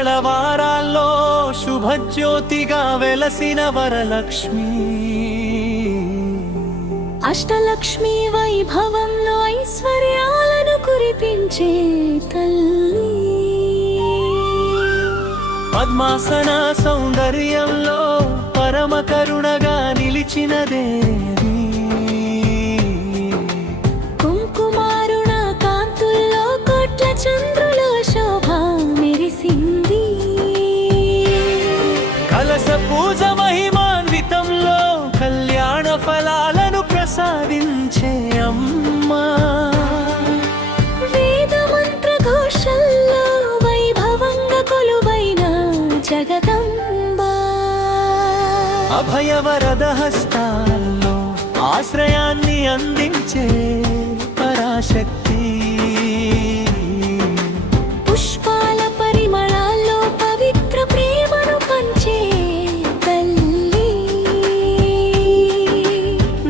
మంగళవారాల్లో శుభజ్యోతిగా వెలసిన వరలక్ష్మి, అష్టలక్ష్మి వైభవంలో ఐశ్వర్యాలను కురిపించే తల్లి, పద్మాసన సౌందర్యంలో పరమ కరుణగా నిలిచిన దేవి, కుంకుమారుణ కాంతుల్లో కోట్ల చంద్రుల శోభ మెరిసింది, కలస పూజ మహిమాన్వితంలో కళ్యాణ ఫలాలను ప్రసాదించే అమ్మా, వేద మంత్ర ఘోషల్లో వైభవంగా కొలువైన జగదంబ, అభయవరద హస్తాల్లో ఆశ్రయాన్ని అందించే పరాశక్తి, పుష్పాల పరిమళాల్లో పవిత్ర ప్రేమను పంచే తల్లి,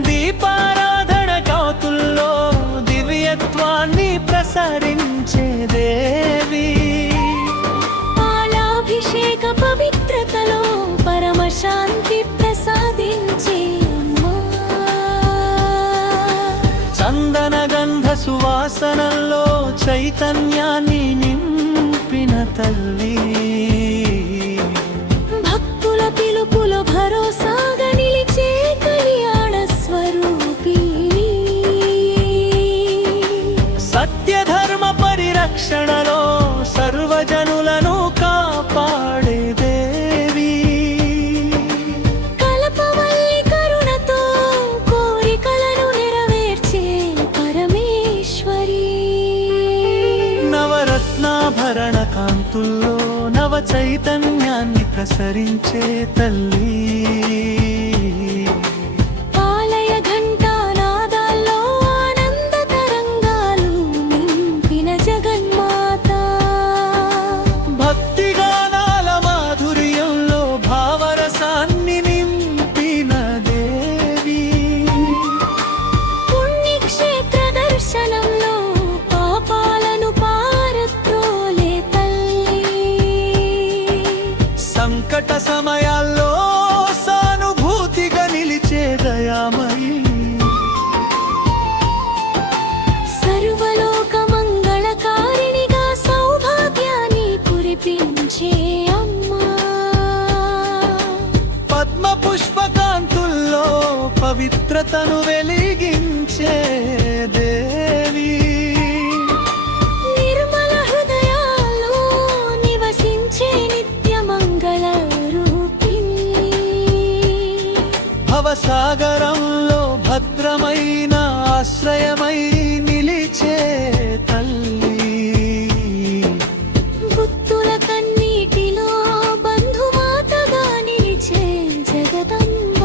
దీపారాధన కాతుల్లో దివ్యత్వాన్ని ప్రసరించే దేవి, పాలాభిషేక పవిత్రతలో పరమశాంతి ప్రసాదించే అమ్మా, చందన గంధ సువాసనల్లో చైతన్యాన్ని నింపిన తల్లి, భక్తుల పిలుపులో భరోసాగా నిలిచే కళ్యాణ స్వరూపి, సత్యధర్మ పరిరక్షణలో సర్వజనులను కాపాడే దేవి, కల్పవల్లి కరుణతో కోరికలను నెరవేర్చే పరమేశ్వరి, నవరత్నాభరణ కాంతుల్లో నవ చైతన్యాన్ని ప్రసరించే తల్లి, ఆలయ ఘంటానాదాల్లో ఆనంద తరంగాలు నింపిన జగన్మాత, భక్తి గానాల మాధుర్యంలో భావరసాన్ని నింపిన దేవి, పుణ్యక్షేత్ర దర్శనంలో పాపాలను పారత్రోలే తల్లి, సంకట సమయాల్లో సానుభూతిగా నిలిచే దయామయి, సర్వలోక మంగళకారిణిగా సౌభాగ్యాన్ని కురిపించే అమ్మా, పద్మ పుష్పకాంతుల్లో పవిత్రతను వెలిగించే దేవి, నిర్మల హృదయాల్లో నివసించే నిత్య మంగళ రూపిణి, భవసాగరంలో భద్రమైన ఆశ్రయమై నిలిచే తల్లి, భక్తుల కన్నీటిలో బంధుమాతగా నిలిచే జగదంబ,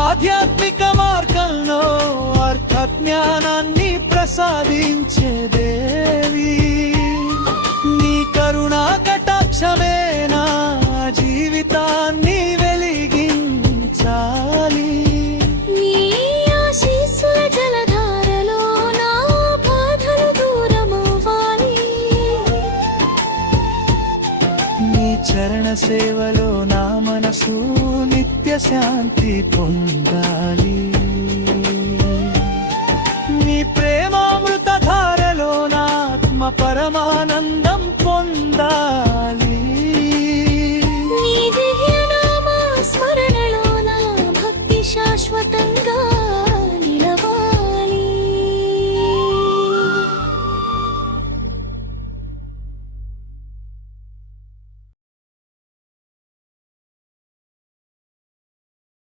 ఆధ్యాత్మిక మార్గంలో అర్థజ్ఞానాన్ని ప్రసాదించే దేవి, నీ కరుణా కటాక్షమే నా జీవితాన్ని వెలిగించాలి, నీ ఆశీస్సుల జలధారలో నా బాధలు దూరమవ్వాలి, నీ చరణ సేవలో నా మనసు నిత్య శాంతి పొందాలి.